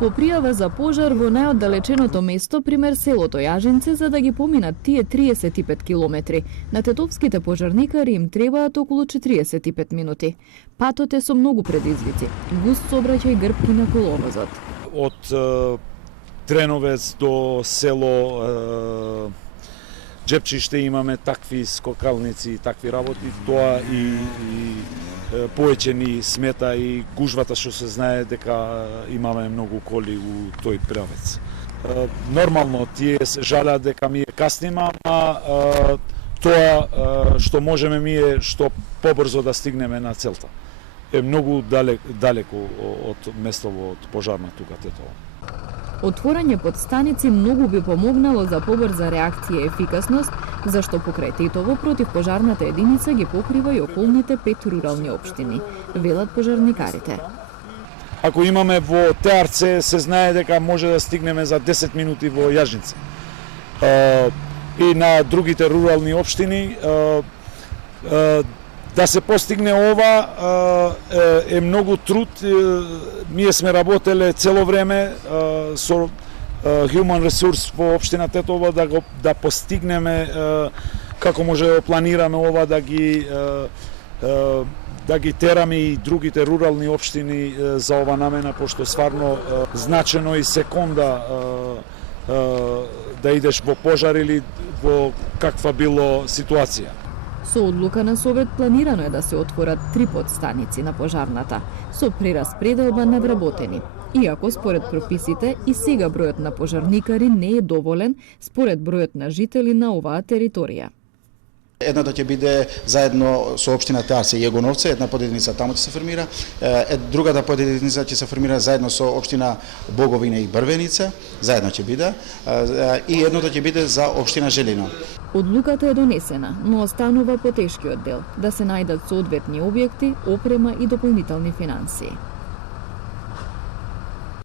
По пријава за пожар во најоддалеченото место, пример селото Јажинце, за да ги поминат тие 35 километри. На тетовските пожарникари им требаат околу 45 минути. Патот е со многу предизвици. Густ сообраќај грбки на коловозот. Од Треновец до село Джепчиште имаме такви скокалници, такви работи, тоа и повеќе ни смета и гужвата што се знае дека имаме многу коли у тој правец. Нормално тие се жалеат дека ми каснима, ама тоа што можеме ми е што побрзо да стигнеме на целта. Е многу далеко од местово од пожарна тука Тетово. Отворање подстаници многу би помогнало за побрза реакција и ефикасност, зашто покрај Тетово противпожарната единица ги покрива и околните 5 рурални општини, велат пожарникарите. Ако имаме во ТРЦ, се знае дека може да стигнеме за 10 минути во Јажинце. И на другите рурални општини да се постигне ова е многу труд. Ние сме работеле цело време со Human Resource во општина Тетово да постигнеме како може да планираме ова да ги тераме и другите рурални општини за ова намена, пошто стварно значено и секунда да идеш во пожар или во каква било ситуација. Со одлука на Совет планирано е да се отворат 3 подстаници на пожарната, со прераспределба на вработени. Иако според прописите и сега бројот на пожарникари не е доволен според бројот на жители на оваа територија. Едната ќе биде заедно со општина Тарсе и Јегоновце, една подединица таму ќе се формира, другата подединица ќе се формира заедно со општина Боговина и Брвеница, заедно ќе биде, и едното ќе биде за општина Желино. Одлуката е донесена, но останува потешкиот дел, да се најдат соодветни објекти, опрема и дополнителни финансии.